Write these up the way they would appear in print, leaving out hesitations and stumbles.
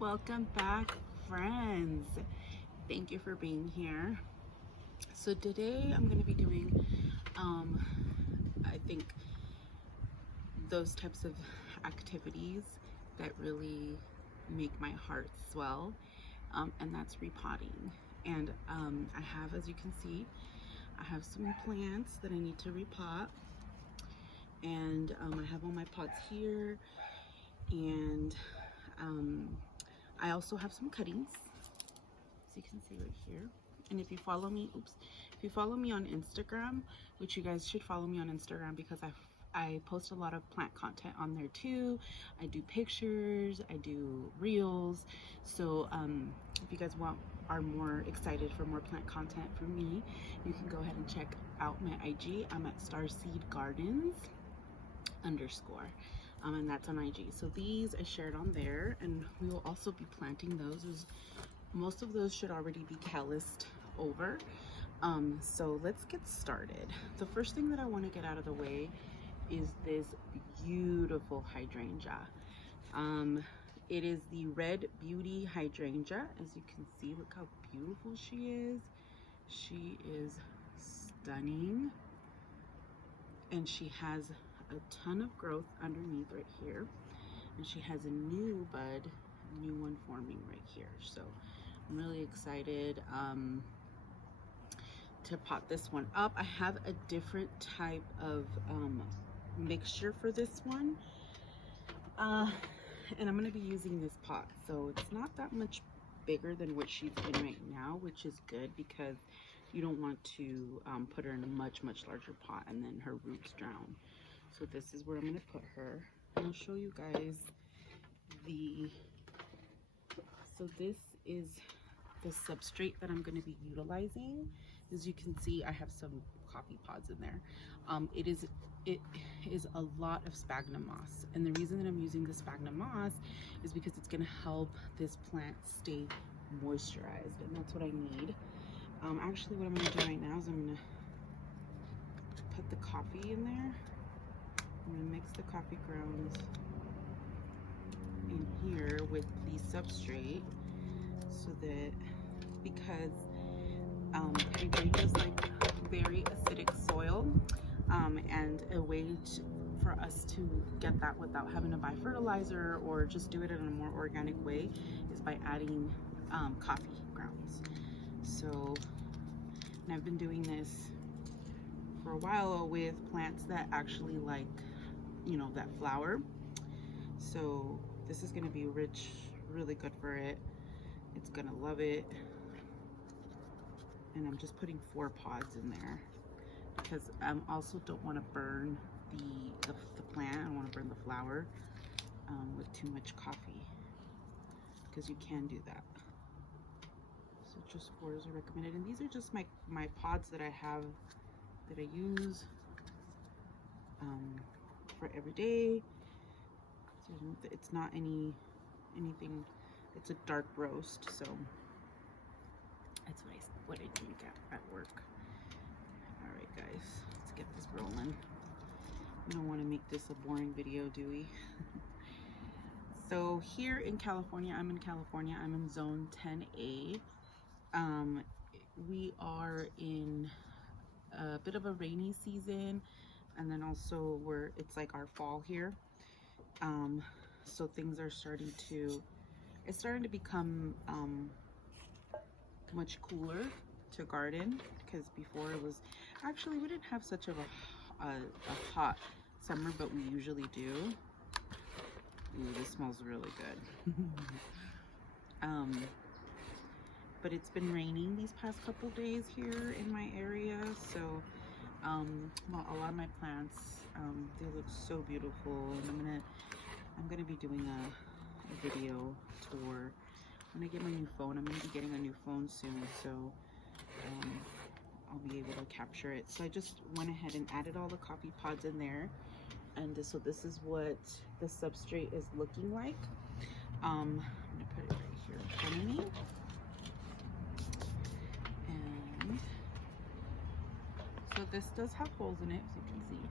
Welcome back, friends. Thank you for being here. So today I'm going to be doing I think those types of activities that really make my heart swell, and that's repotting. And I have, as you can see, I have some plants that I need to repot, and I have all my pots here, and I also have some cuttings, as you can see right here. And if you follow me, if you follow me on Instagram, which you guys should follow me on Instagram because I post a lot of plant content on there too. I do pictures, I do reels. So if you guys are more excited for more plant content from me, you can go ahead and check out my IG. I'm at starseedgardens_. And that's on IG. So these I shared on there, and we will also be planting those. Most of those should already be calloused over. So let's get started. The first thing that I want to get out of the way is this beautiful hydrangea. It is the Red Beauty Hydrangea. As you can see, look how beautiful she is. She is stunning, and she has a ton of growth underneath right here, and she has a new one forming right here. So I'm really excited to pot this one up. I have a different type of mixture for this one, and I'm going to be using this pot, so it's not that much bigger than what she's in right now, which is good because you don't want to put her in a much larger pot and then her roots drown. So this is where I'm going to put her, and I'll show you guys so this is the substrate that I'm going to be utilizing. As you can see, I have some coffee pods in there. It is a lot of sphagnum moss, and the reason that I'm using the sphagnum moss is because it's going to help this plant stay moisturized, and that's what I need. Actually, what I'm going to do right now is I'm going to put the coffee in there. I'm going to mix the coffee grounds in here with the substrate, so that, because hydrangeas like very acidic soil, and a way for us to get that without having to buy fertilizer or just do it in a more organic way is by adding coffee grounds. So, and I've been doing this for a while with plants that actually like, that flower. So this is going to be rich, really good for it. It's going to love it. And I'm just putting 4 pods in there because I also don't want to burn the plant. I don't want to burn the flower with too much coffee, because you can do that. So just 4 is recommended, and these are just my pods that I have, that I use for every day. So it's not anything. It's a dark roast, so that's what I drink at work. All right, guys, let's get this rolling. We don't want to make this a boring video, do we? So here in California, I'm in zone 10A. We are in a bit of a rainy season, and then also it's like our fall here. So things are starting to become much cooler to garden, because before it was, actually, we didn't have such of a hot summer, but we usually do. Ooh, this smells really good. But it's been raining these past couple days here in my area, so well, a lot of my plants, they look so beautiful, and I'm gonna be doing a video tour when I get my new phone. I'm gonna be getting a new phone soon, so I'll be able to capture it. So I just went ahead and added all the coffee pods in there, and so this is what the substrate is looking like. I'm gonna put it right here in front of me, and so this does have holes in it, as you can see.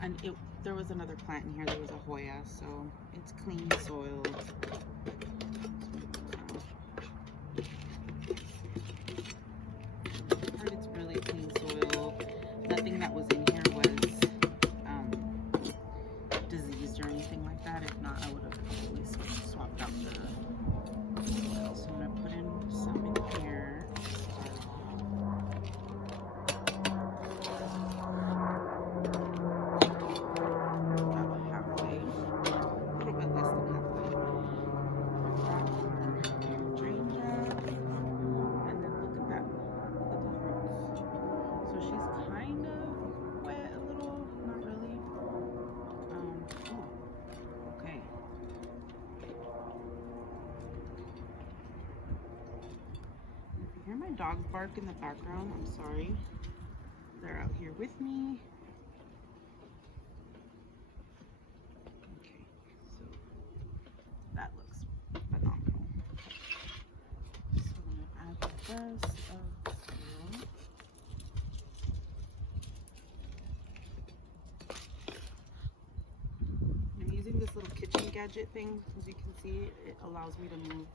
And there was another plant in here. There was a Hoya, so it's clean soil. So like that. If not, I would have probably swapped out the soil. So I'm gonna put in some in here. Hear my dogs bark in the background. I'm sorry. They're out here with me. Okay, so that looks phenomenal. So I'm gonna add the rest of the soil. I'm using this little kitchen gadget thing. As you can see, it allows me to move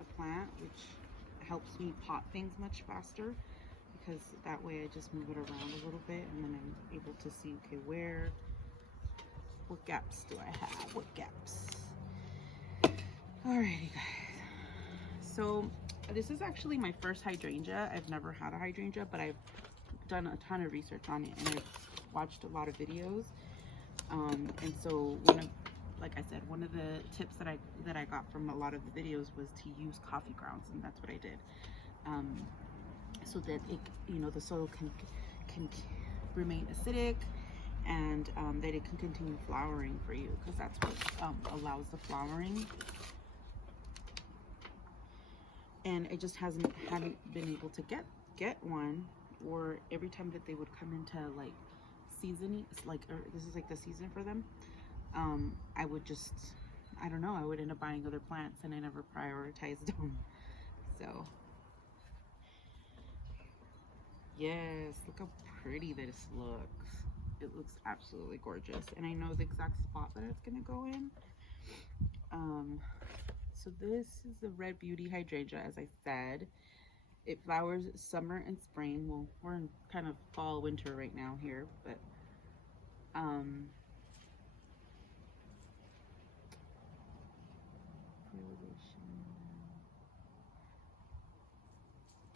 the plant, which helps me pot things much faster, because that way I just move it around a little bit and then I'm able to see, okay, what gaps do I have? What gaps? Alrighty guys. So this is actually my first hydrangea. I've never had a hydrangea, but I've done a ton of research on it and I've watched a lot of videos. And so like I said, one of the tips that I got from a lot of the videos was to use coffee grounds, and that's what I did, so that it, the soil can remain acidic, and that it can continue flowering for you, because that's what allows the flowering. And I just haven't been able to get one, or every time that they would come into like seasoning, this is like the season for them, I would just, I don't know, I would end up buying other plants and I never prioritized them. So yes, look how pretty this looks. It looks absolutely gorgeous, and I know the exact spot that it's gonna go in. So this is the Red Beauty Hydrangea, as I said. It flowers summer and spring. Well, we're in kind of fall, winter right now here, but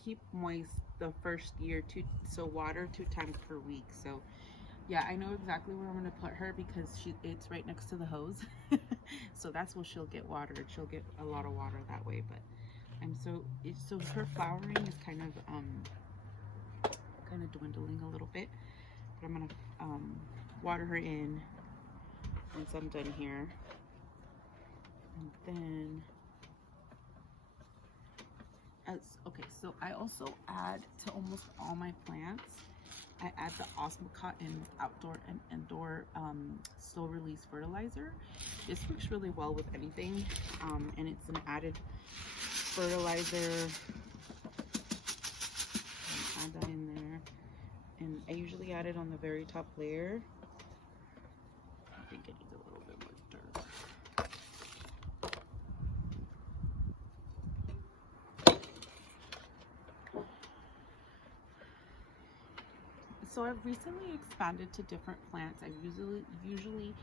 keep moist the first year, so water 2 times per week. So yeah, I know exactly where I'm gonna put her, because it's right next to the hose. So that's where she'll get watered. She'll get a lot of water that way. But so her flowering is kind of dwindling a little bit, but I'm gonna water her in once I'm done here. And then okay, so I also add to almost all my plants, I add the Osmocote in outdoor and indoor slow release fertilizer. This works really well with anything, and it's an added fertilizer. Add that in there, and I usually add it on the very top layer. I think it needs a little bit more dirt. So I've recently expanded to different plants. I usually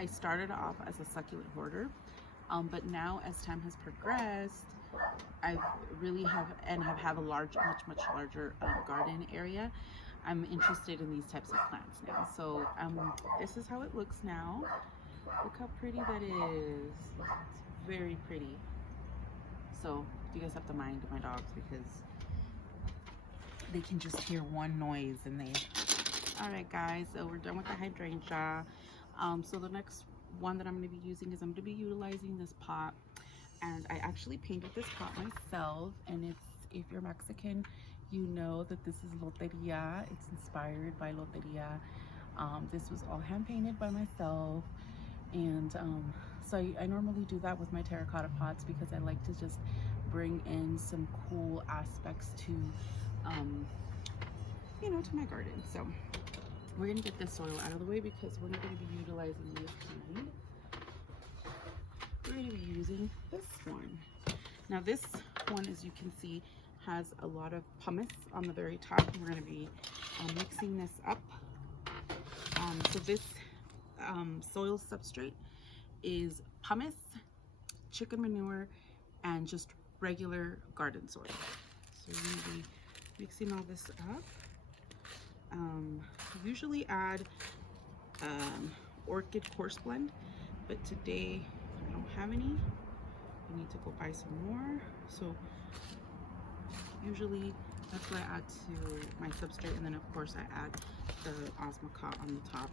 I started off as a succulent hoarder, but now as time has progressed, I really have a much larger garden area. I'm interested in these types of plants now. So this is how it looks now. Look how pretty that is. It's very pretty. So you guys have to mind my dogs, because they can just hear one noise and they... All right guys, so we're done with the hydrangea. So the next one that I'm going to be using is I'm going to be utilizing this pot, and I actually painted this pot myself. And if you're Mexican, you know that this is loteria. It's inspired by loteria. This was all hand painted by myself, and so I normally do that with my terracotta pots, because I like to just bring in some cool aspects to to my garden. So we're gonna get this soil out of the way, because we're not gonna be utilizing this kind. We're gonna be using this one. Now this one, as you can see, has a lot of pumice on the very top. We're gonna be mixing this up. So this soil substrate is pumice, chicken manure, and just regular garden soil. So we're going to be mixing all this up. Usually add orchid coarse blend, but today I don't have any. I need to go buy some more. So usually that's what I add to my substrate, and then of course I add the osmocote on the top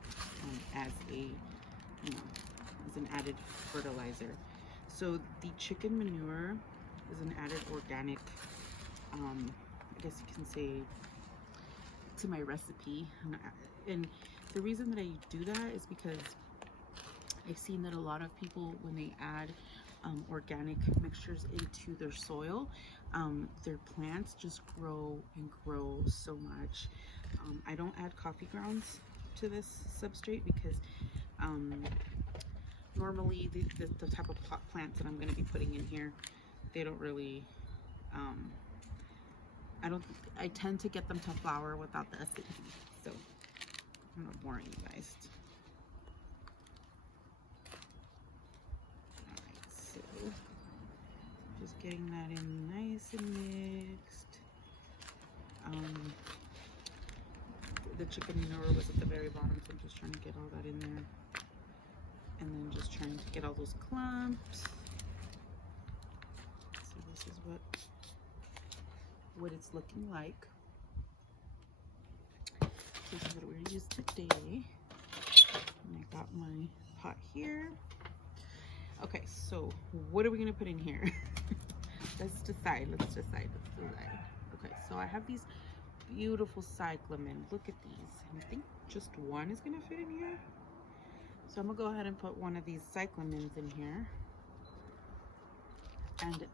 as a, as an added fertilizer. So the chicken manure is an added organic, I guess you can say, to my recipe. And the reason that I do that is because I've seen that a lot of people, when they add organic mixtures into their soil, their plants just grow and grow so much. I don't add coffee grounds to this substrate because normally the type of pot plants that I'm going to be putting in here, they don't really, I tend to get them to flower without the acidity. So I'm not boring you guys. Alright, so just getting that in nice and mixed. The chicken manure was at the very bottom, so I'm just trying to get all that in there. And then just trying to get all those clumps. So this is what it's looking like. This is what we're going to use today. And I got my pot here. Okay, so what are we going to put in here? Let's decide. Okay, so I have these beautiful cyclamen. Look at these. And I think just one is going to fit in here. So I'm going to go ahead and put one of these cyclamens in here. And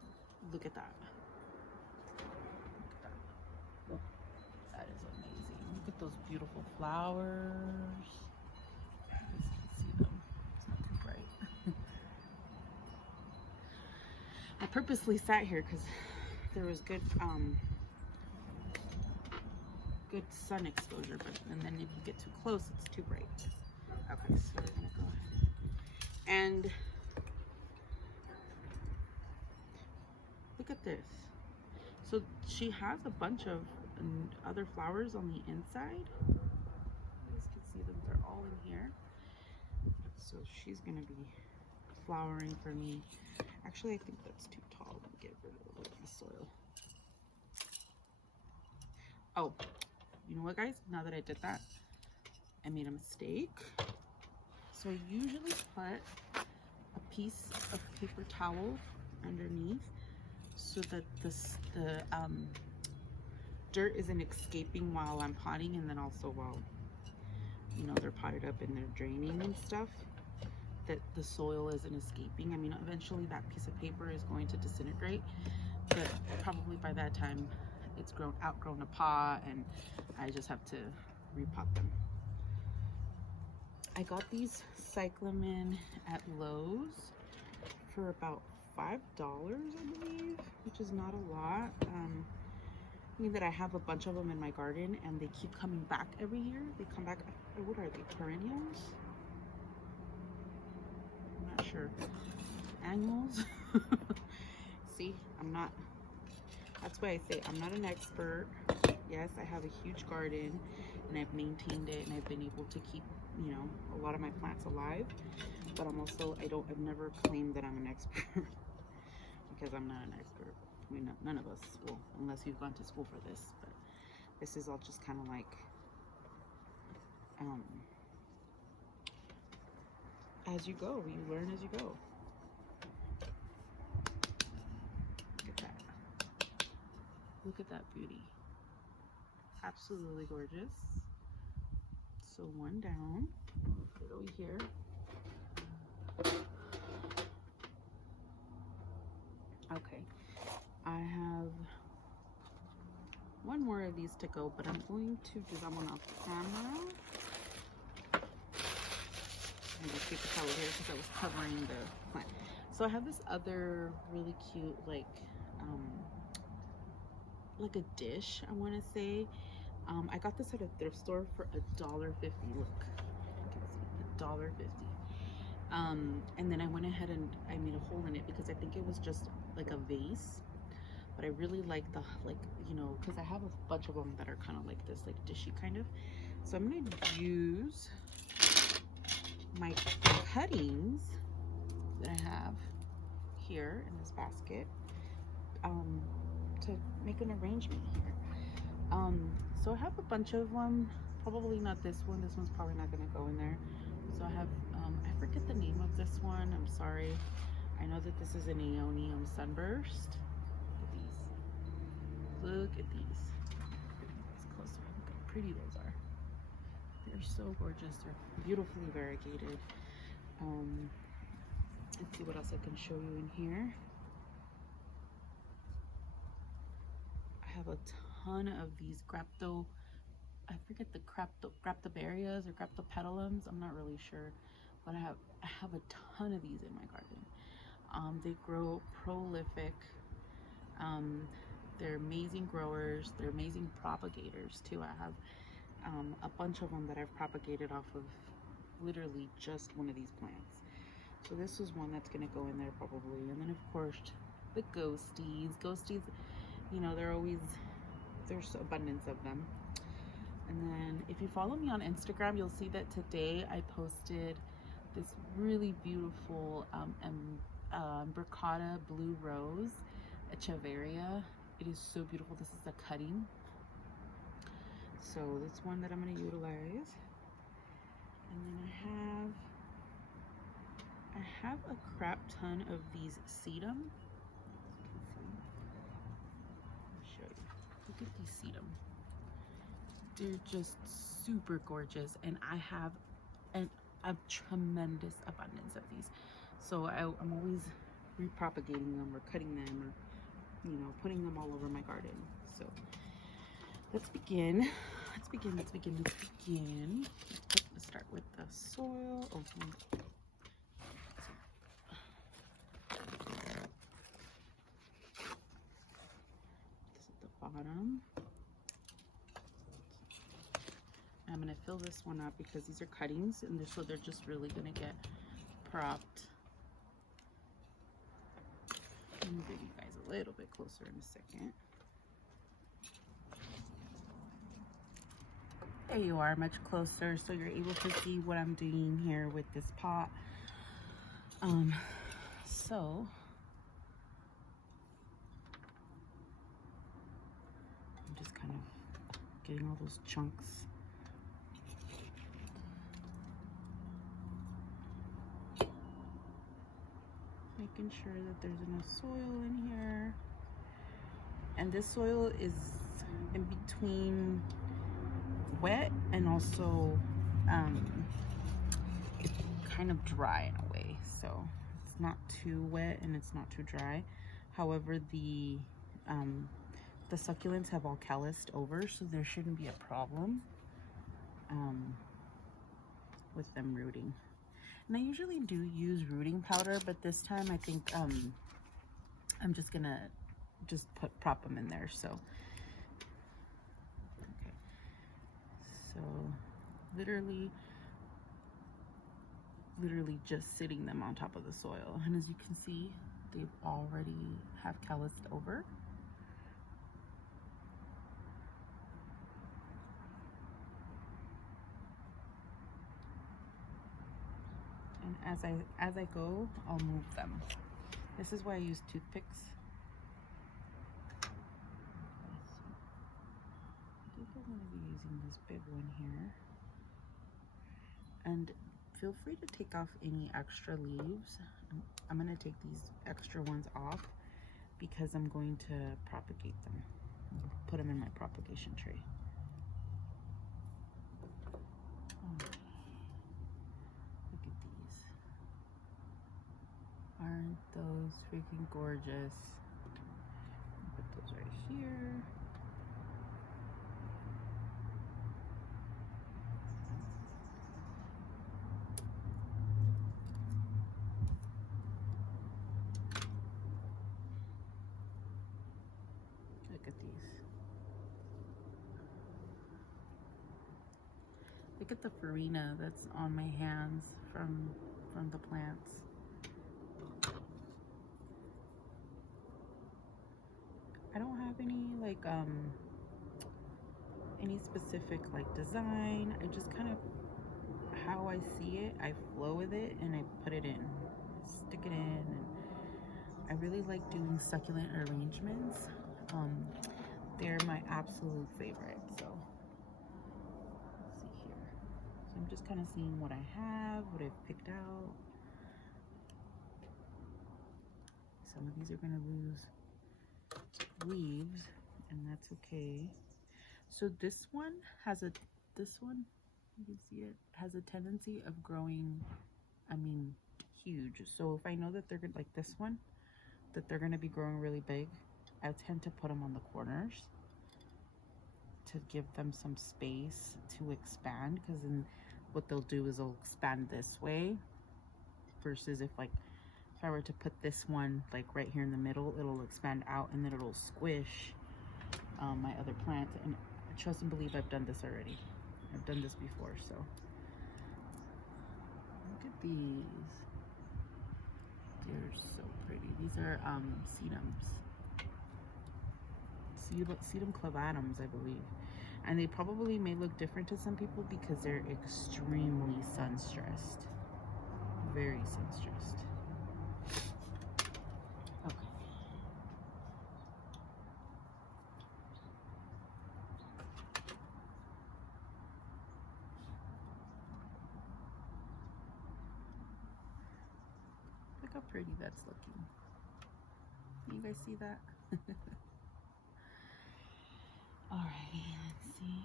look at that. That is amazing. Look at those beautiful flowers. You guys can see them. It's not too bright. I purposely sat here because there was good sun exposure, and then if you get too close, it's too bright. Okay, so we're gonna go ahead and look at this. So she has a bunch of other flowers on the inside. You guys can see them, they're all in here. So she's gonna be flowering for me. Actually, I think that's too tall. Let me get rid of a little bit of soil. Oh, you know what, guys? Now that I did that, I made a mistake. So I usually put a piece of paper towel underneath so that the dirt isn't escaping while I'm potting, and then also while, you know, they're potted up and they're draining and stuff, that the soil isn't escaping. I mean, eventually that piece of paper is going to disintegrate, but probably by that time it's outgrown a pot, and I just have to repot them. I got these cyclamen at Lowe's for about $5, I believe, which is not a lot. I mean that I have a bunch of them in my garden, and they keep coming back every year. They come back, what are they, perennials? I'm not sure. Annuals? See, that's why I say I'm not an expert. Yes, I have a huge garden, and I've maintained it, and I've been able to keep, you know, a lot of my plants alive, but I've never claimed that I'm an expert because I'm not an expert. I mean, none of us will, unless you've gone to school for this, but this is all just kind of like, as you go, you learn as you go. Look at that. Look at that beauty. Absolutely gorgeous. So one down, put it over here. Okay, I have one more of these to go, but I'm going to do that one off camera. I'm just keep the color here because I was covering the plant. So I have this other really cute, like a dish, I want to say. I got this at a thrift store for $1.50. Look, you can see $1.50, And then I went ahead and I made a hole in it because I think it was just like a vase. But I really like the, like, you know, because I have a bunch of them that are kind of like this, like dishy kind of. So I'm going to use my cuttings that I have here in this basket to make an arrangement here. So I have a bunch of them, probably not this one. This one's probably not going to go in there. So I have, I forget the name of this one. I'm sorry. I know that this is an Aeonium Sunburst. Look at these. It's closer. Look how pretty those are. They're so gorgeous. They're beautifully variegated. Let's see what else I can show you in here. I have a ton of these I forget the graptoberias or graptopetalums. I'm not really sure, but I have a ton of these in my garden. They grow prolific. They're amazing growers. They're amazing propagators too. I have a bunch of them that I've propagated off of literally just one of these plants. So this is one that's going to go in there probably. And then of course the ghosties. Ghosties, you know, there's abundance of them. And then if you follow me on Instagram, you'll see that today I posted this really beautiful Burkata blue rose, Echeveria. It is so beautiful. This is a cutting. So that's one that I'm going to utilize. And then I have a crap ton of these sedum. I'll show you. Look at these sedum. They're just super gorgeous, and I have a tremendous abundance of these. So I'm always repropagating them or cutting them, or, you know, putting them all over my garden. So let's begin. Let's start with the soil. Oh, this is the bottom. I'm going to fill this one up because these are cuttings, and so they're just really going to get propped. Let me bring you guys a little bit closer in a second. There you are, much closer, so you're able to see what I'm doing here with this pot. So I'm just kind of getting all those chunks. Making sure that there's enough soil in here. And this soil is in between wet and also it's kind of dry in a way. So it's not too wet and it's not too dry. However, the succulents have all calloused over, so there shouldn't be a problem with them rooting. And I usually do use rooting powder, but this time I think I'm just gonna prop them in there. So okay, so literally just sitting them on top of the soil, and as you can see, they've already have calloused over. And as I go, I'll move them. This is why I use toothpicks. I think I'm going to be using this big one here. And feel free to take off any extra leaves. I'm going to take these extra ones off because I'm going to propagate them. Put them in my propagation tray. Aren't those freaking gorgeous? Put those right here. Look at these. Look at the farina that's on my hands from from the plants. I don't have any like any specific like design. I just kind of, how I see it, I flow with it and I put it in, stick it in. And I really like doing succulent arrangements. They're my absolute favorite. So let's see here. So I'm just kind of seeing what I have, what I've picked out. Some of these are going to lose leaves, and that's okay. So this one has a, you can see it, has a tendency of growing, I mean, huge. So if I know that they're gonna, like this one, that they're gonna be growing really big, I tend to put them on the corners to give them some space to expand, because then what they'll do is they'll expand this way, versus if like, if I were to put this one like right here in the middle, it'll expand out and then it'll squish my other plants. And trust and believe, I've done this already. I've done this before. So look at these. They're so pretty. These are sedum clavatums, I believe. And they probably may look different to some people because they're extremely sun stressed. Very sun stressed. Look how pretty that's looking. You guys see that? Alrighty, let's see.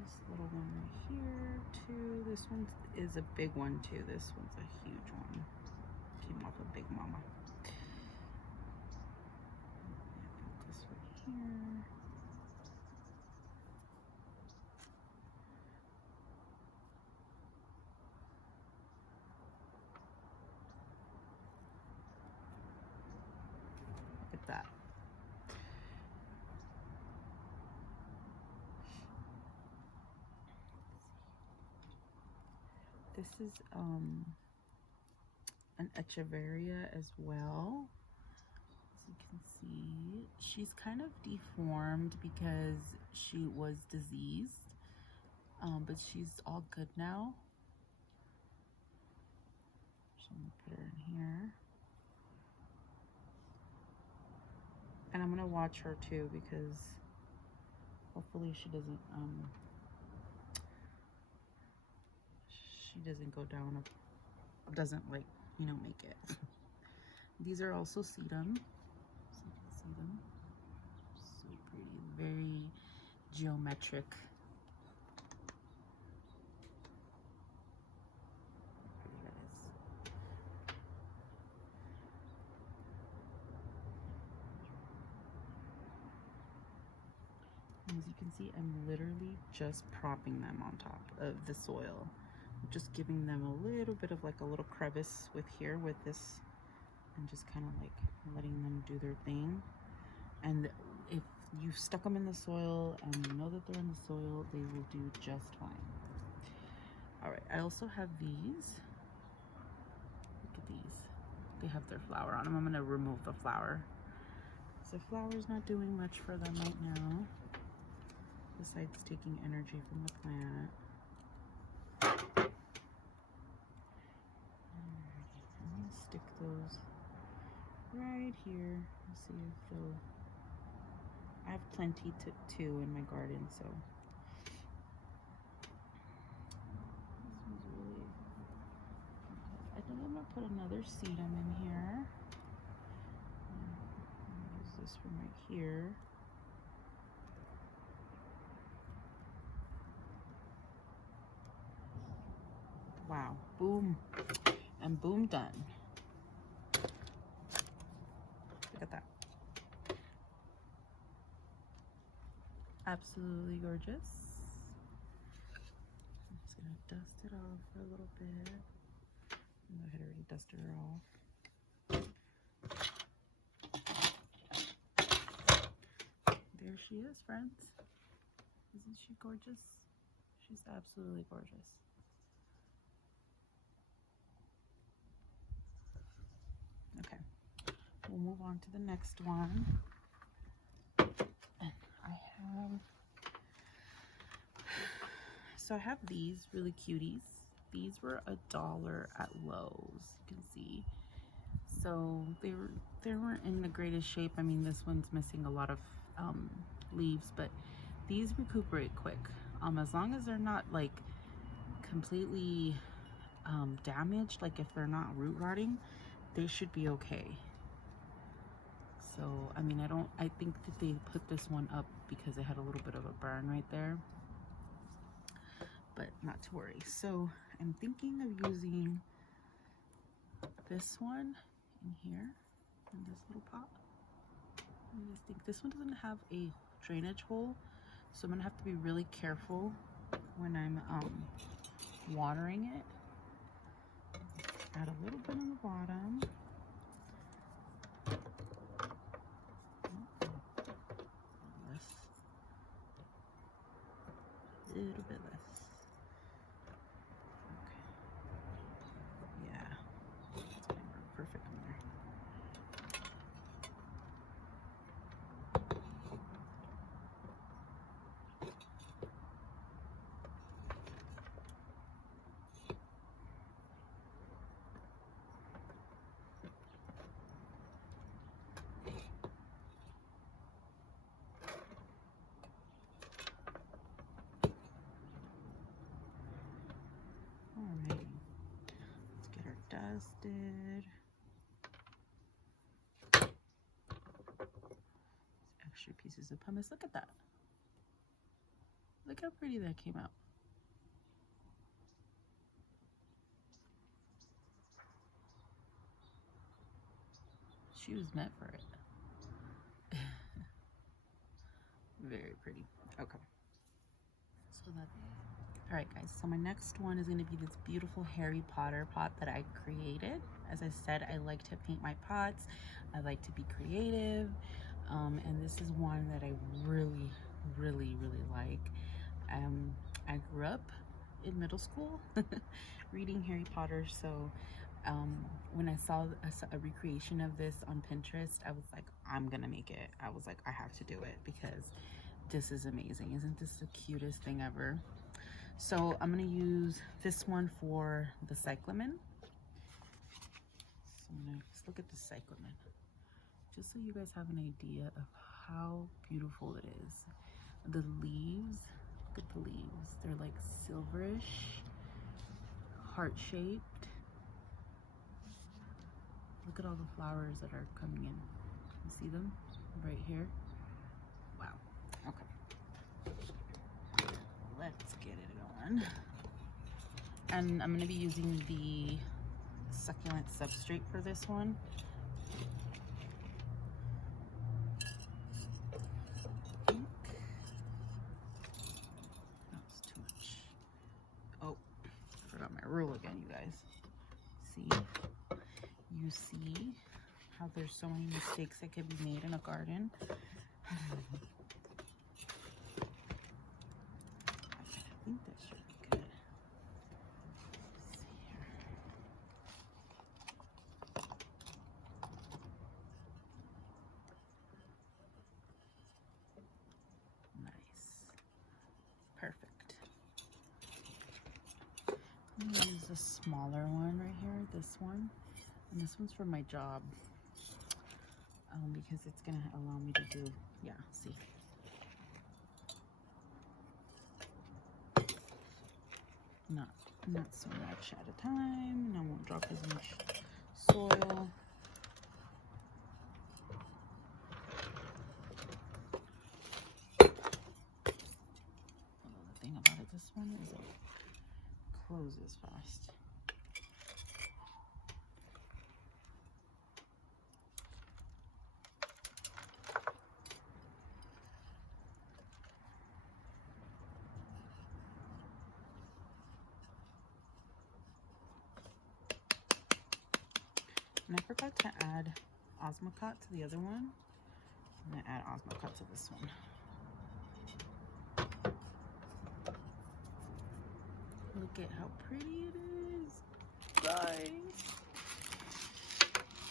This little one right here, too. This one is a big one, too. This one's a huge one. Came off a big mama. This right here. Look at that. This is an Echeveria as well. As you can see, she's kind of deformed because she was diseased, but she's all good now. So I'm gonna put her in here. And I'm gonna watch her too, because hopefully she doesn't go down, doesn't like, you know, make it. These are also sedum. So you can see them. So pretty, very geometric. As you can see, I'm literally just propping them on top of the soil. Just giving them a little bit of like a little crevice with here with this, and just kind of like letting them do their thing. And if you stuck them in the soil and you know that they're in the soil, they will do just fine. All right, I also have these. Look at these. They have their flower on them. I'm gonna remove the flower. So flower's not doing much for them right now, besides taking energy from the plant. I'm gonna stick those right here. Let's see if they'll, I have plenty too in my garden, so. This one's really, I think I'm gonna put another sedum in here. Use this one right here. Wow, boom, and boom, done. Look at that. Absolutely gorgeous. I'm just gonna dust it off for a little bit. I had already dusted her off. There she is, friends. Isn't she gorgeous? She's absolutely gorgeous. move on to the next one. I have these really cuties. These were $1 at Lowe's, you can see. So they weren't in the greatest shape. I mean, this one's missing a lot of leaves, but these recuperate quick. As long as they're not like completely damaged, like if they're not root rotting, they should be okay. So I mean, I think that they put this one up because it had a little bit of a burn right there, but not to worry. So I'm thinking of using this one in here, in this little pot. I just think this one doesn't have a drainage hole, so I'm gonna have to be really careful when I'm watering it. Add a little bit on the bottom. A little bit less. Okay. Yeah, that's gonna work perfect in there. Alrighty, let's get her dusted. Extra pieces of pumice. Look at that. Look how pretty that came out. She was meant for it. Very pretty. Okay. So that. All right, guys. So my next one is going to be this beautiful Harry Potter pot that I created. As I said, I like to paint my pots. I like to be creative. And this is one that I really, really, really like. I grew up in middle school reading Harry Potter, so when I saw a recreation of this on Pinterest, I was like, I'm gonna make it. I was like, I have to do it because this is amazing. Isn't this the cutest thing ever? So I'm gonna use this one for the Cyclamen. So I'm gonna just look at the Cyclamen, just so you guys have an idea of how beautiful it is. The leaves, look at the leaves. They're like silverish, heart-shaped. Look at all the flowers that are coming in. You see them right here? Wow. Okay. Let's get it on. And I'm going to be using the Succulent Substrate for this one. That was too much. Oh, forgot my rule again, you guys. See? You see how there's so many mistakes that can be made in a garden. I think that should be good. Let's see here. Nice. Perfect. I'm going to use a smaller one right here, this one. And this one's for my job, because it's gonna allow me to do, yeah, see. Not so much at a time, and I won't drop as much soil. Although the thing about it, this one is it closes fast. And I forgot to add Osmocote to the other one. I'm gonna add Osmocote to this one. Look at how pretty it is, guys.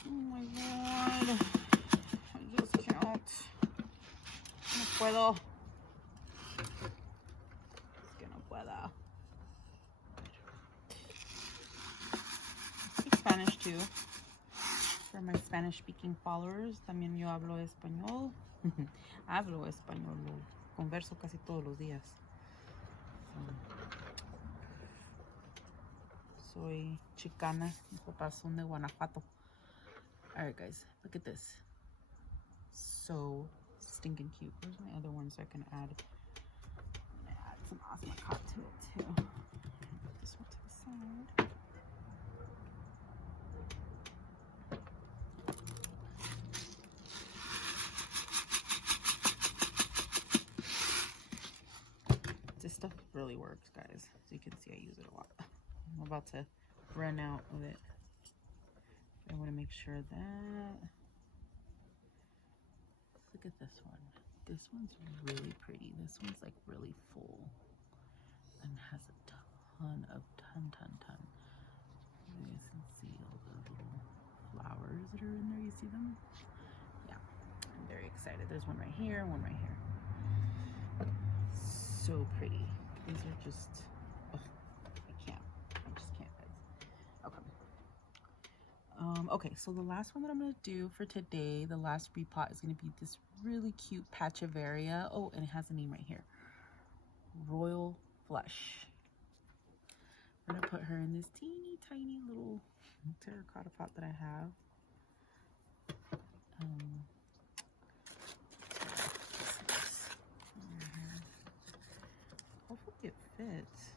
Oh my god. puedo. Es que no puedo. I speak Spanish too. For my Spanish speaking followers, también yo hablo español. Hablo español. Converso casi todos los días. Soy chicana. Mis papás son de Guanajuato. Alright guys, look at this. So stinking cute. Where's my other one so I can add? I'm gonna add some osmocot to it too. Put this one to the side. This stuff really works, guys. So you can see I use it a lot. I'm about to run out of it. I want to make sure that... Look at this one. This one's really pretty. This one's like really full and has a ton. You guys can see all the little flowers that are in there. You see them? Yeah, I'm very excited. There's one right here, one right here. So pretty. These are just, oh, I just can't, guys. Okay. Okay, so the last one that I'm gonna do for today, the last repot, is gonna be this really cute Patchaveria. Oh, and it has a name right here. Royal Flush. We're gonna put her in this teeny tiny little terracotta pot that I have. Hopefully it fits.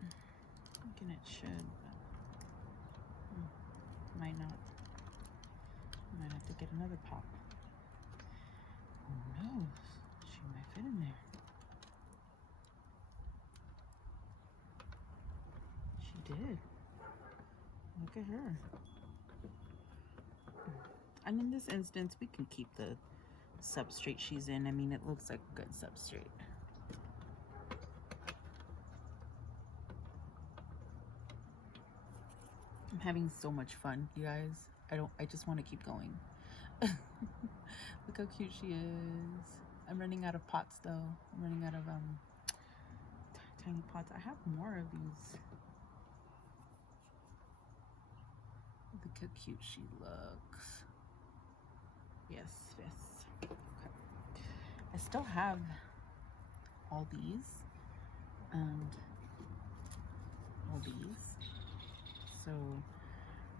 I'm thinking it should, but might not. Might have to get another pot. Who knows? She might fit in there. She did. Look at her. And in this instance, we can keep the substrate she's in. I mean, it looks like a good substrate. I'm having so much fun, you guys. I just want to keep going. Look how cute she is. I'm running out of pots though. I'm running out of tiny pots. I have more of these. Look how cute she looks. Yes. Okay. I still have all these and all these. So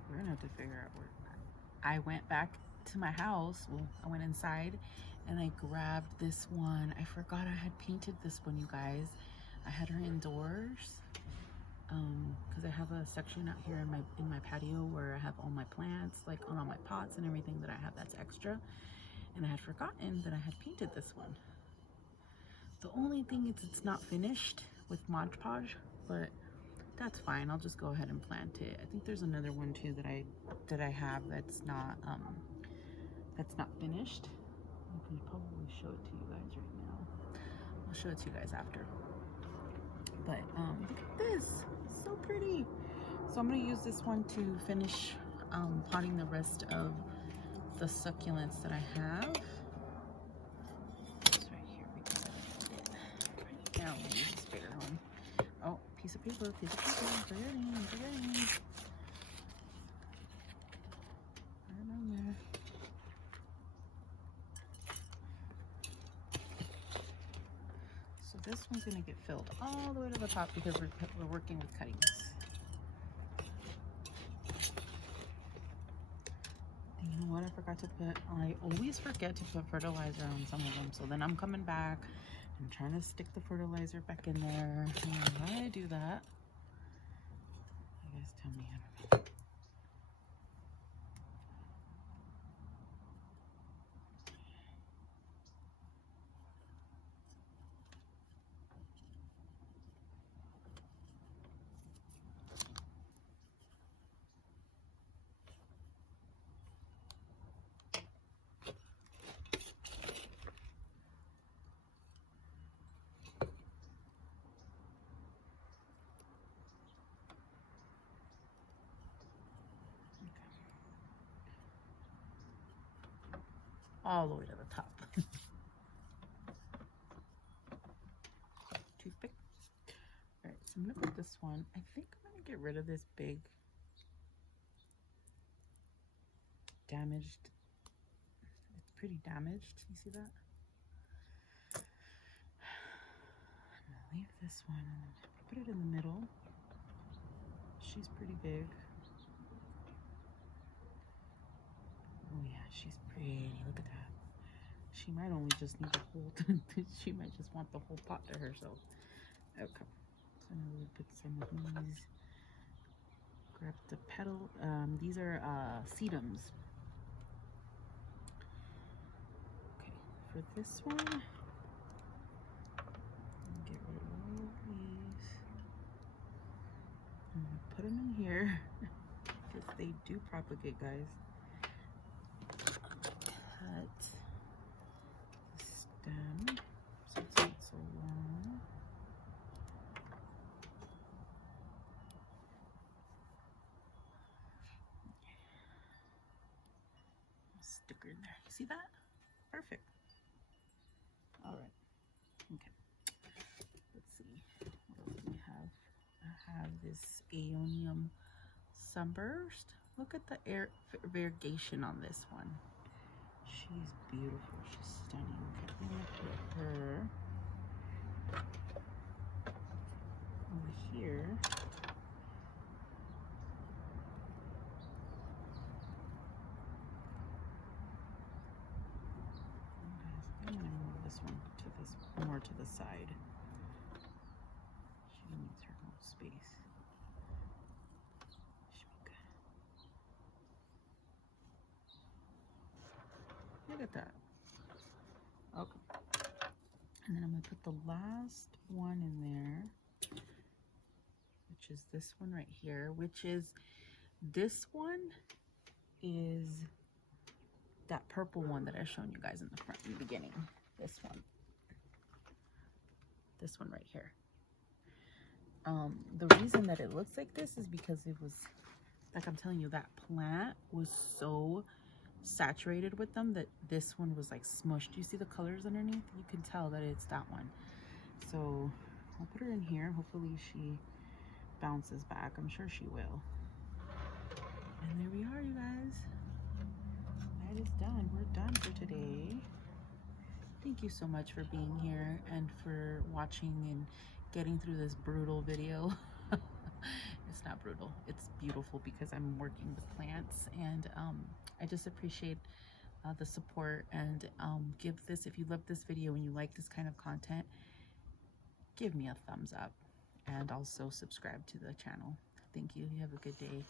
we're gonna have to figure out where. I went back to my house. Well, I went inside and I grabbed this one. I forgot I had painted this one, you guys. I had her indoors because I have a section out here in my patio where I have all my plants, like on all my pots and everything that I have that's extra. And I had forgotten that I had painted this one. The only thing is it's not finished with Mod Podge, but that's fine. I'll just go ahead and plant it. I think there's another one too that I have that's not finished. I can probably show it to you guys right now. I'll show it to you guys after. But look at this, so pretty. So I'm gonna use this one to finish potting the rest of the succulents that I have. It's right here because I put it right now. I'm gonna use this bigger one. Oh, piece of paper, I'm forgetting. Right on there. So this one's gonna get filled all the way to the top because we're working with cuttings. And you know what I forgot to put? I always forget to put fertilizer on some of them. So then I'm coming back and trying to stick the fertilizer back in there. How do I do that? You guys tell me. I don't know. all the way to the top. Toothpick. All right, so I'm gonna put this one. I think I'm gonna get rid of this big damaged. It's pretty damaged. You see that? I'm gonna leave this one and put it in the middle. She's pretty big. Oh yeah, she's pretty. Look at that. She might only just need the whole. She might just want the whole pot to herself. Okay. So now we'll put some of these. Grab the petal. These are sedums. Okay. For this one, get rid of all of these. I'm gonna put them in here because they do propagate, guys. Cut the stem so it's not so long. Sticker in there. You see that? Perfect. All right. Okay. Let's see. What else do we have? I have this Aeonium Sunburst. Look at the variegation on this one. She's beautiful. She's stunning. Okay, I'm gonna put her over here. I'm gonna move this one to this more to the side. She needs her own space. Should be good. Look at that. Okay. And then I'm gonna put the last one in there, which is this one right here, this one is that purple one that I showed you guys in the front in the beginning. This one right here. The reason that it looks like this is because it was, like I'm telling you, that plant was so saturated with them that this one was like smushed. You see the colors underneath? You can tell that it's that one. So I'll put her in here. Hopefully she bounces back. I'm sure she will. And there we are, you guys. That is done. We're done for today. Thank you so much for being here and for watching and getting through this brutal video. It's not brutal. It's beautiful because I'm working with plants, and I just appreciate the support. And give this, if you love this video and you like this kind of content, give me a thumbs up and also subscribe to the channel. Thank you. You have a good day.